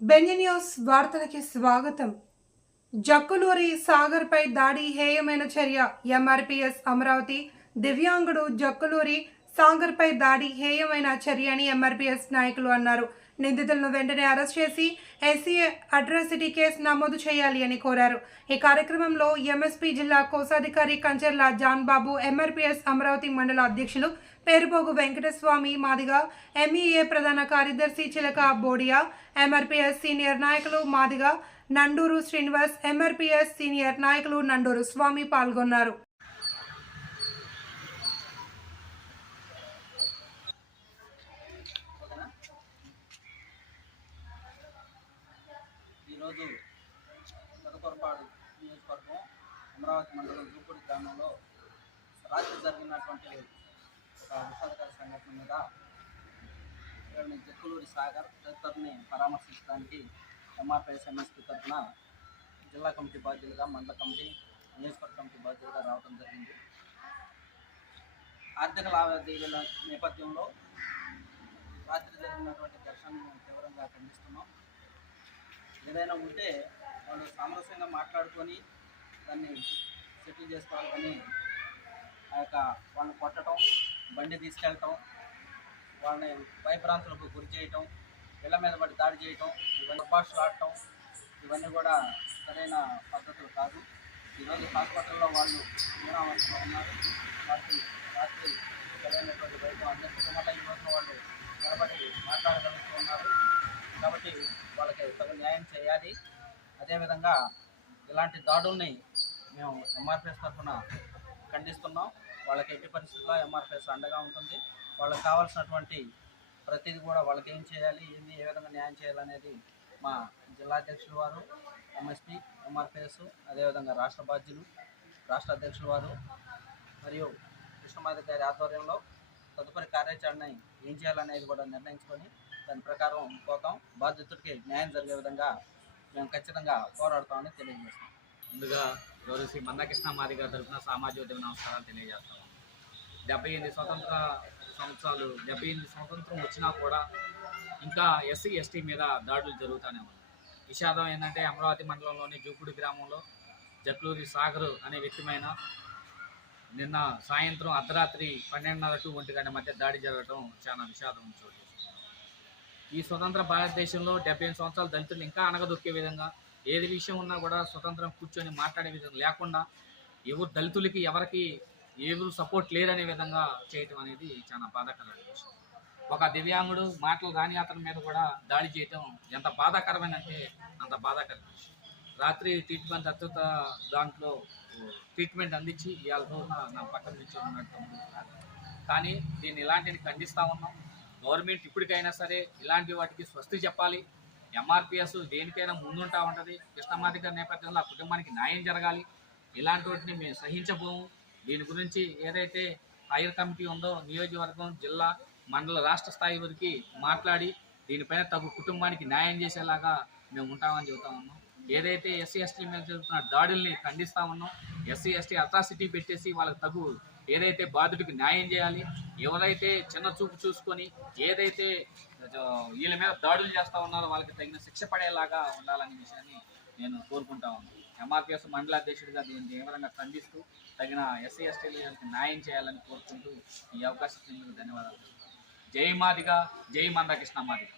Benz news వార్తలకి స్వాగతం. జక్కులూరి సాగర్పై దాడి హేయమైన చర్య. ఎంఆర్పీఎస్ అమరావతి. దివ్యాంగుడు జక్కులూరి సాగర్పై దాడి హేయమైన చర్య అని ఎంఆర్పీఎస్ నాయకులు అన్నారు. నిందితులను వెంటనే అరెస్ట్ చేసి ఎస్సీ అట్రాసిటీ కేసు నమోదు చేయాలి అని కోరారు. ఈ కార్యక్రమంలో ఎంఎస్పీ జిల్లా కోశాధికారి కంచర్ల జాన్ బాబు, ఎంఆర్పీఎస్ అమరావతి మండల అధ్యక్షులు పేరుపోగు వెంకటస్వామి మాదిగ, ఎంఈఏ ప్రధాన కార్యదర్శి చిలక బోడియా, ఎంఆర్పీఎస్ సీనియర్ నాయకులు మాదిగ నండూరు శ్రీనివాస్, ఎంఆర్పీఎస్ సీనియర్ నాయకులు నండూరు స్వామి పాల్గొన్నారు. ఈరోజు పెదకొరపాడు నియోజకవర్గం అమరావతి మండలం జూపూడి గ్రామంలో రాత్రి జరిగినటువంటి ఒక విషాదకర సంఘటన మీద జక్కులూరి సాగర్ తదితరుని పరామర్శించడానికి ఎంఆర్పీఎస్ ఎంఎస్పీ తరఫున జిల్లా కమిటీ బాధ్యులుగా, మండల కమిటీ, నియోజకవర్గ కమిటీ బాధ్యులుగా రావడం జరిగింది. ఆర్థిక లావాదేవీల నేపథ్యంలో రాత్రి జరిగినటువంటి ఘర్షణను తీవ్రంగా ఖండిస్తున్నాం. ఏదైనా ఉంటే వాళ్ళు సామరస్యంగా మాట్లాడుకొని దాన్ని సెటిల్ చేసుకోవాలని ఆ యొక్క వాళ్ళని కొట్టడం, బండి తీసుకెళ్ళటం, వాళ్ళని భయభ్రాంతులకు గురి చేయటం, పిల్ల మీద పడి దాడి చేయటం, ఇవన్నీ భాషలు ఆడటం, ఇవన్నీ కూడా సరైన పద్ధతులు కాదు. ఈరోజు హాస్పిటల్లో వాళ్ళు నిరావస్థలో ఉన్నారు. వారికి రాత్రి సరైనటువంటి వైద్యం అందించడం వల్ల ఈరోజు వాళ్ళు నిలబడి మాట్లాడగలుగుతూ ఉన్నారు. కాబట్టి వాళ్ళకి తగు న్యాయం చేయాలి. అదేవిధంగా ఇలాంటి దాడుల్ని మేము ఎంఆర్పీఎస్ తరఫున ఖండిస్తున్నాం. వాళ్ళకి ఎట్టి పరిస్థితుల్లో ఎంఆర్పీఎస్ అండగా ఉంటుంది. వాళ్ళకి కావాల్సినటువంటి ప్రతిదీ కూడా వాళ్ళకి ఏం చేయాలి, ఏ విధంగా న్యాయం చేయాలనేది మా జిల్లా అధ్యక్షుల వారు, ఎంఎస్పీ, ఎంఆర్పీఎస్, అదేవిధంగా రాష్ట్ర బాధ్యులు, రాష్ట్ర అధ్యక్షుల వారు మరియు కృష్ణమాధవ్ గారి ఆధ్వర్యంలో తదుపరి కార్యాచరణ ఏం చేయాలనేది కూడా నిర్ణయించుకొని దాని ప్రకారం పోతాం. బాధితుడికి న్యాయం జరిగే విధంగా మేము ఖచ్చితంగా పోరాడతామని తెలియజేస్తాం. ముందుగా గౌరవశ్రీ మందకృష్ణ మాదిగ తరఫున సామాజిక ఉద్యమ నమస్కారాలు తెలియజేస్తాం. 78 స్వతంత్రం వచ్చినా కూడా ఇంకా ఎస్సీ ఎస్టీ మీద దాడులు జరుగుతూనే ఉన్నాయి. విషాదం ఏంటంటే అమరావతి మండలంలోని జూపూడి గ్రామంలో జక్కులూరి సాగర్ అనే వ్యక్తిమైన నిన్న సాయంత్రం అర్ధరాత్రి 12:30 to 1 గంట మధ్య దాడి జరగడం చాలా విషాదం చోటు. ఈ స్వతంత్ర భారతదేశంలో 78 సంవత్సరాల దళితులు ఇంకా అణగదొక్కే విధంగా, ఏది విషయం ఉన్నా కూడా స్వతంత్రం కూర్చొని మాట్లాడే విధంగా లేకుండా, ఎవరు దళితులకి ఎవరికి ఎవరు సపోర్ట్ లేరనే విధంగా చేయటం అనేది చాలా బాధాకరమైన విషయం. ఒక దివ్యాంగుడు మాటలు రాని అతని మీద కూడా దాడి చేయటం ఎంత బాధాకరమైనంటే అంత బాధాకరమైన విషయం. రాత్రి ట్రీట్మెంట్ అత్యుత దాంట్లో ట్రీట్మెంట్ అందించి ఇవాళ రోజున నా పక్కన నుంచి ఉన్నట్టు. కానీ దీన్ని ఇలాంటిని ఖండిస్తూ ఉన్నాం. గవర్నమెంట్ ఇప్పటికైనా సరే ఇలాంటి వాటికి స్వస్తి చెప్పాలి. ఎంఆర్పీఎస్ దేనికైనా ముందుంటా ఉంటుంది. కృష్ణమాధవ్ గారి నేపథ్యంలో ఆ కుటుంబానికి న్యాయం జరగాలి. ఇలాంటి వాటిని మేము సహించబోము. దీని గురించి ఏదైతే హైయర్ కమిటీ ఉందో నియోజకవర్గం, జిల్లా, మండల, రాష్ట్ర స్థాయి వరకు మాట్లాడి దీనిపైన తగు కుటుంబానికి న్యాయం చేసేలాగా మేము ఉంటామని చెబుతా ఉన్నాం. ఏదైతే ఎస్సీ ఎస్టీ మీద జరుగుతున్న దాడుల్ని ఖండిస్తూ ఉన్నాం. ఎస్సీ ఎస్టీ అట్రాసిటీ పెట్టేసి వాళ్ళకి తగు ఏదైతే బాధితుడికి న్యాయం చేయాలి. ఎవరైతే చిన్న చూపు చూసుకొని ఏదైతే వీళ్ళ మీద దాడులు చేస్తూ ఉన్నారో వాళ్ళకి తగిన శిక్ష పడేలాగా ఉండాలనే విషయాన్ని నేను కోరుకుంటా ఉన్నాను. ఎంఆర్పీఎస్ మండల అధ్యక్షుడిగా దీన్ని తీవ్రంగా ఖండిస్తూ తగిన ఎస్సీ ఎస్టీలకు న్యాయం చేయాలని కోరుకుంటూ ఈ అవకాశం ధన్యవాదాలు. జై మాదిగ, జై మందకృష్ణ మాదిగ.